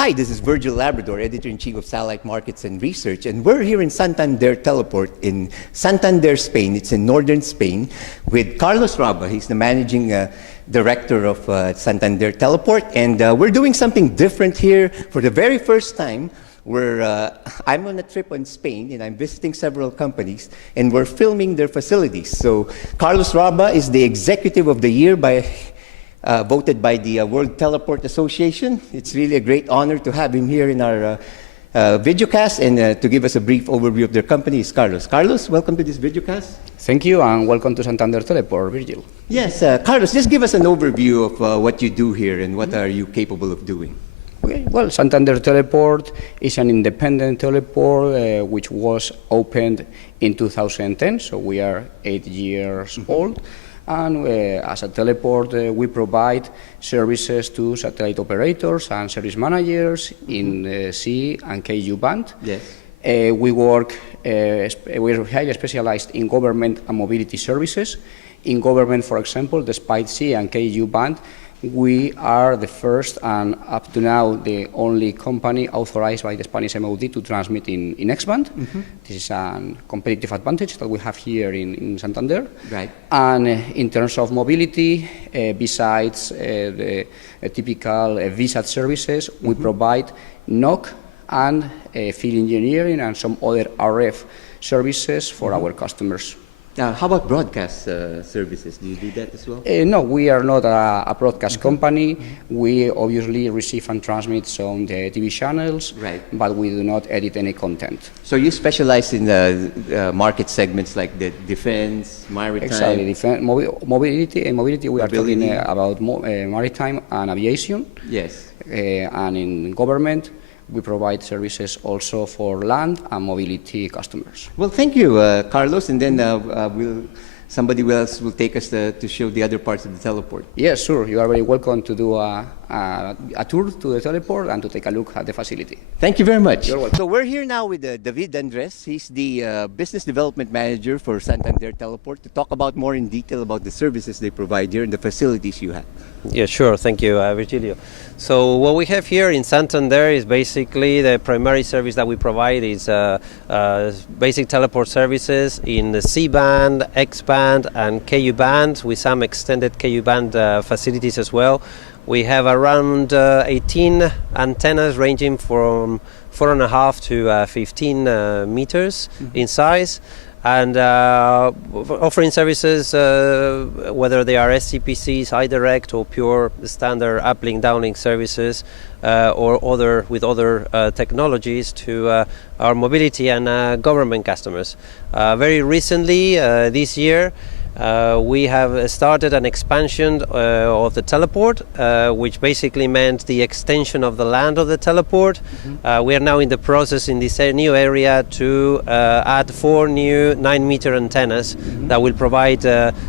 Hi, this is Virgil Labrador, Editor-in-Chief of Satellite Markets and Research, and we're here in Santander Teleport in Santander, Spain. It's in northern Spain with Carlos Raba. He's the Managing Director of Santander Teleport, and we're doing something different here for the very first time. I'm on a trip in Spain, and I'm visiting several companies, and we're filming their facilities. So Carlos Raba is the Executive of the Year voted by the World Teleport Association. It's really a great honor to have him here in our videocast, and to give us a brief overview of their company is Carlos. Carlos, welcome to this videocast. Thank you, and welcome to Santander Teleport, Virgil. Yes, Carlos, just give us an overview of what you do here and what are you capable of doing. Okay, well, Santander Teleport is an independent teleport which was opened in 2010, so we are 8 years old. And as a teleport, we provide services to satellite operators and service managers in C and KU band. Yes. We're highly specialized in government and mobility services. In government, for example, despite C and KU band, we are the first and up to now the only company authorized by the Spanish MOD to transmit in X-band. This is a competitive advantage that we have here in Santander. Right. And in terms of mobility, besides the typical VSAT services, we provide NOC and field engineering and some other RF services for our customers. How about broadcast services? Do you do that as well? No, we are not a broadcast company. We obviously receive and transmit some the TV channels, right, but we do not edit any content. So you specialize in the market segments like the defense, maritime? Exactly, mobility. We are talking about maritime and aviation. Yes. And in government, we provide services also for land and mobility customers. Well, thank you, Carlos, and then somebody else will take us to show the other parts of the teleport. Yes, sure. You are very welcome to do a tour to the teleport and to take a look at the facility. Thank you very much. You're welcome. So we're here now with David Andres. He's the Business Development Manager for Santander Teleport to talk about more in detail about the services they provide here and the facilities you have. Yeah, sure. Thank you, Virgilio. So what we have here in Santander is basically the primary service that we provide is basic teleport services in the C-band, X-band and KU band with some extended KU band facilities as well. We have around 18 antennas ranging from 4.5 to 15 meters in size, and offering services whether they are SCPCs, iDirect or pure standard uplink downlink services or other technologies to our mobility and government customers. Very recently this year we have started an expansion of the teleport, which basically meant the extension of the land of the teleport. We are now in the process in this new area to add 4 new 9-meter antennas that will provide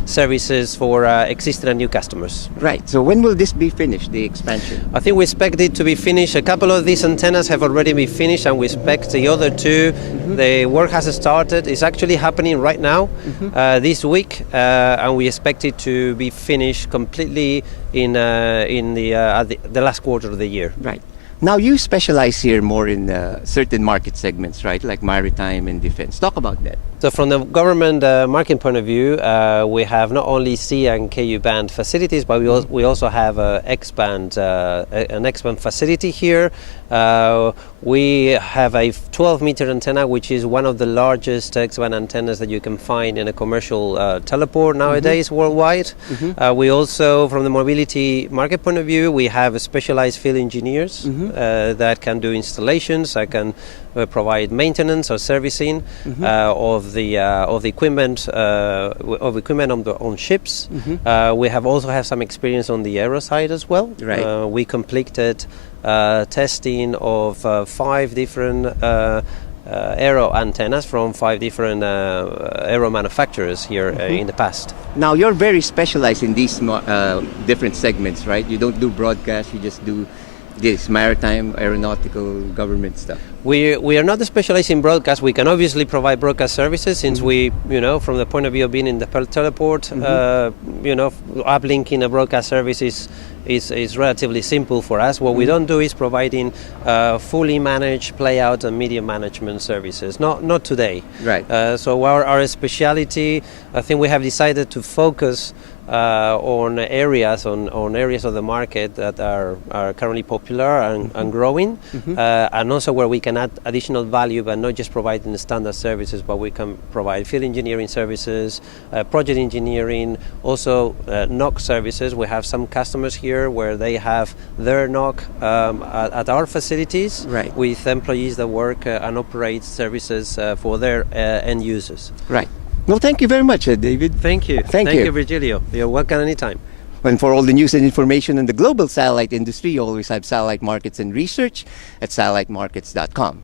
services for existing and new customers. Right. So when will this be finished, the expansion? I think we expect it to be finished. A couple of these antennas have already been finished, and we expect the other 2. The work has started. It's actually happening right now, this week. And we expect it to be finished completely in the last quarter of the year. Right. Now you specialize here more in certain market segments, right? Like maritime and defense. Talk about that. So from the government market point of view, we have not only C and KU band facilities, but we also have an X-band facility here. We have a 12-meter antenna, which is one of the largest X-band antennas that you can find in a commercial teleport nowadays worldwide. We also, from the mobility market point of view, we have specialized field engineers that can do installations, that can provide maintenance or servicing of the equipment on ships. We also have some experience on the aero side as well. Right. We completed testing of 5 different aero antennas from 5 different aero manufacturers here in the past. Now you're very specialized in these different segments, right? You don't do broadcast, you just do This maritime, aeronautical, government stuff. We are not specialized in broadcast. We can obviously provide broadcast services since we, from the point of view of being in the teleport, uplinking a broadcast service is relatively simple for us. What we don't do is providing fully managed playout and media management services. Not today. Right. So our speciality, I think we have decided to focus on areas of the market that are currently popular and growing, and also where we can add additional value, but not just providing the standard services, but we can provide field engineering services, project engineering, also NOC services. We have some customers here where they have their NOC at our facilities, right, with employees that work and operate services for their end users. Right. Well, thank you very much, David. Thank you. Thank you, Virgilio. You're welcome anytime. And for all the news and information on the global satellite industry, you always have Satellite Markets and Research at satellitemarkets.com.